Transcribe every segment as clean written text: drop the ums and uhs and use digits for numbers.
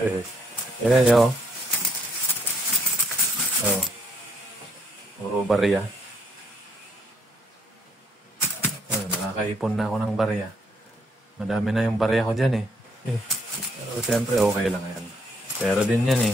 Ayan yun. Oh, puro barya. Oh, nakakaipon na ako ng barya. Madami na yung barya ko dyan eh. Pero siyempre okay lang yan. Pero din yan eh.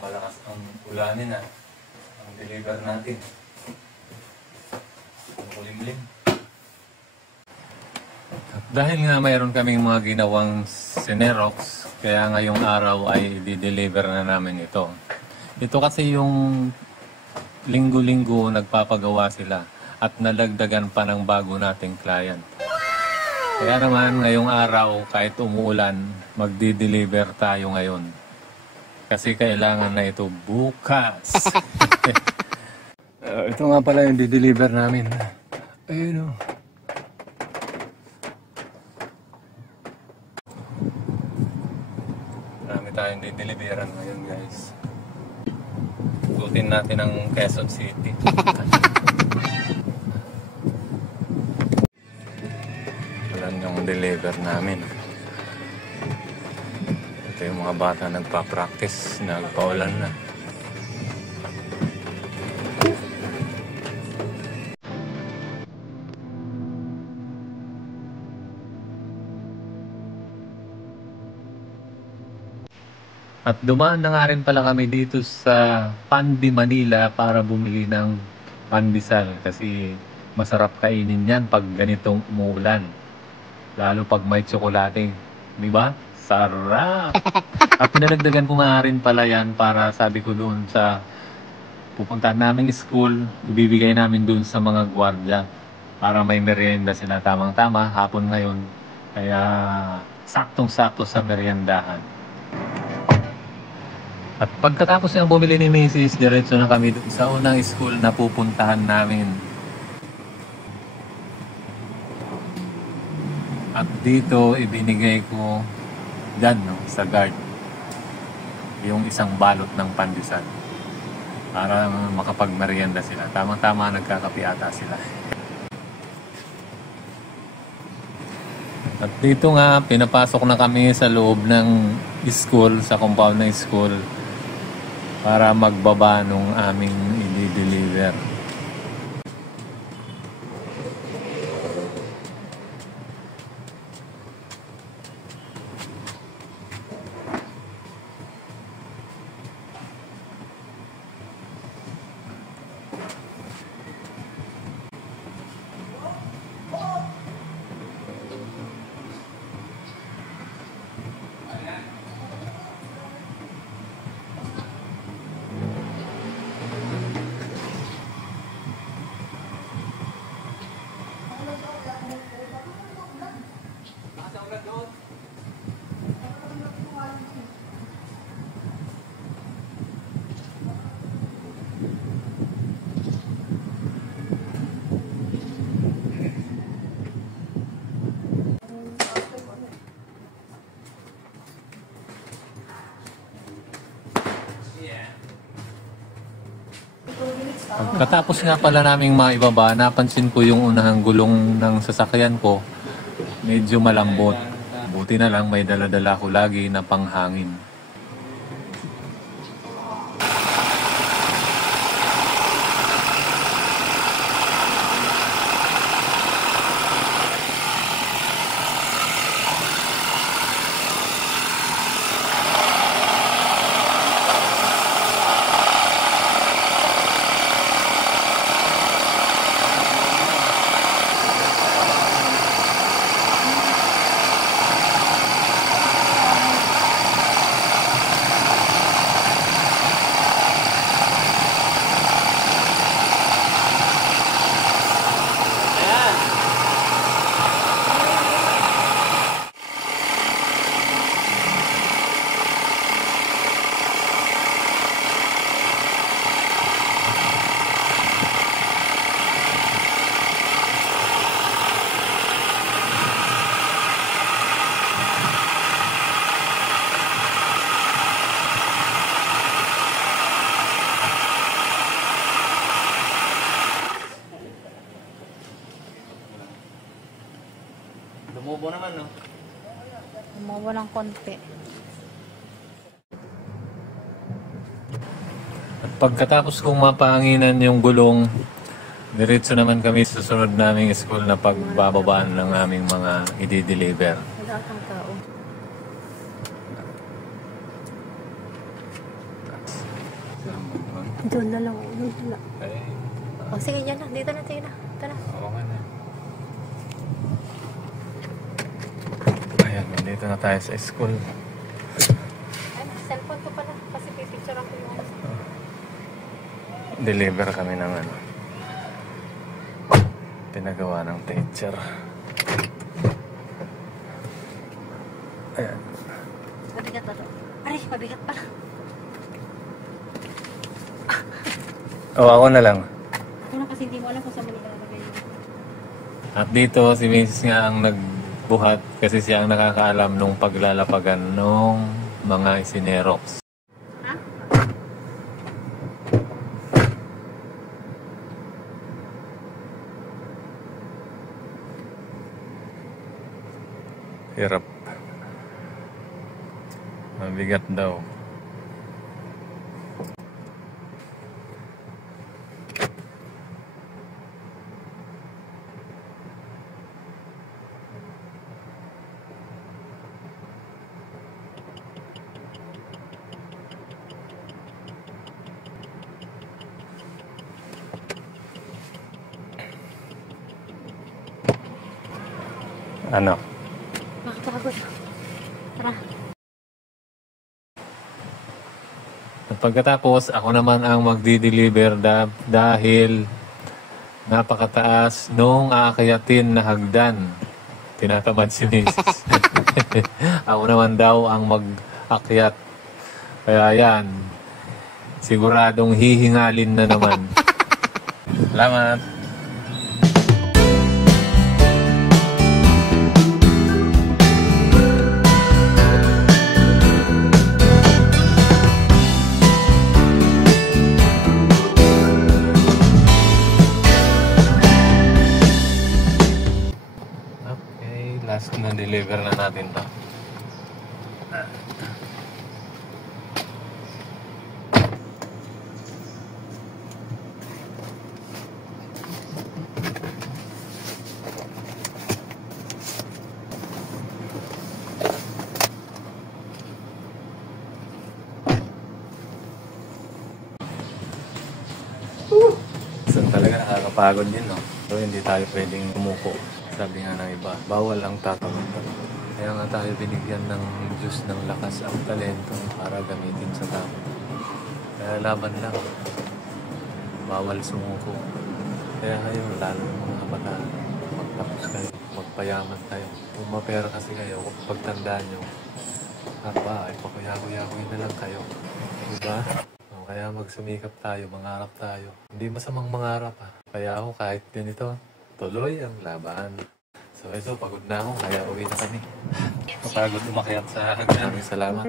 Malakas ang ulanin na ang deliver natin. Ang kulimlim. At dahil nga mayroon kaming mga ginawang Cinerox, kaya ngayong araw ay di-deliver na namin ito. Ito kasi yung linggo-linggo nagpapagawa sila at nalagdagan pa ng bago nating client. Kaya naman ngayong araw kahit umuulan, magdi-deliver tayo ngayon. Kasi kailangan na ito bukas. Ito nga pala yung di-deliver namin. Ayun o. Marami tayong di-deliveran ngayon guys. Ikutin natin ang Quezon City. Alam yung deliver namin. Ito yung mga bata nagpa-practice, nagpaulan na. At dumaan na nga rin pala kami dito sa Pandi, Manila para bumili ng pandesal kasi masarap kainin yan pag ganitong umuulan. Lalo pag may tsokolate. Di ba? Sarap! At pinalagdagan ko nga rin pala yan para sabi ko doon sa pupuntahan namin school, ibibigay namin doon sa mga gwardiya para may merienda sila tamang-tama hapon ngayon. Kaya saktong-sakto sa meriendahan. At pagkatapos ng bumili ni Mrs., diretso na kami doon sa unang school na pupuntahan namin. At dito ibinigay ko dyan, no, sa guard, yung isang balot ng pandesal para makapagmerienda sila. Tamang-tama nagkakape ata sila. At dito nga, pinapasok na kami sa loob ng school, sa compound ng school para magbaba nung aming i-deliver. Pagkatapos nga pala naming maibaba, napansin ko yung unahang gulong ng sasakyan ko, medyo malambot. Buti na lang may dala-dala ko lagi na panghangin. Tumubo naman, no? Tumubo ng konti. At pagkatapos kong mapanginan yung gulong, diretso naman kami sa susunod naming school na pagbababaan ng aming mga i-deliver. Wala kang tao. Doon na lang. Doon na lang. Ay, O sige, dyan na. Dito na, tingin na. Ito na. oo nga na. Ayan, nandito na tayo sa school. Ay, cellphone ko pala. Kasi pipicture ako yung Deliver kami ng ano. Pinagawa ng teacher. Ayan. Mabigat pa to. Aray, mabigat pala. Ako na lang. Ako na kasi hindi mo alam kung saan mo nilalagay yun. At dito, si Mrs. nga ang nagbuhat kasi siya ang nakakaalam nung paglalapagan nung mga isinerox. Ha? Hirap. Mabigat daw. Ano? Makapagod. Tara. At pagkatapos, ako naman ang magdi-deliver dahil napakataas nung aakyatin na hagdan. Tinatamad si Mrs. Ako naman daw ang mag-akyat. Kaya yan, siguradong hihingalin na naman. Salamat! Last na deliver na natin to. So talaga nakakapagod din, no? So hindi tayo pwedeng umuko. Sabi nga ng iba, bawal ang tatawid. Kaya nga tayo binigyan ng Diyos ng lakas at talento para gamitin sa tao. Kaya laban lang. Bawal sumuko. Kaya kayo, lalo ng mga bata, magtapos kayo, magpayaman kayo. Kung mapera kasi kayo, kung pagtandaan nyo, ay pakuyagoy na lang kayo. Diba? Kaya magsumikap tayo, mangarap tayo. Hindi masamang mangarap, ha. Kaya ako kahit ganito, tuloy ang laban. So ito, pagod na ako, kaya uwi na kami. Kapagod umakyat sa hagdan. Salamat.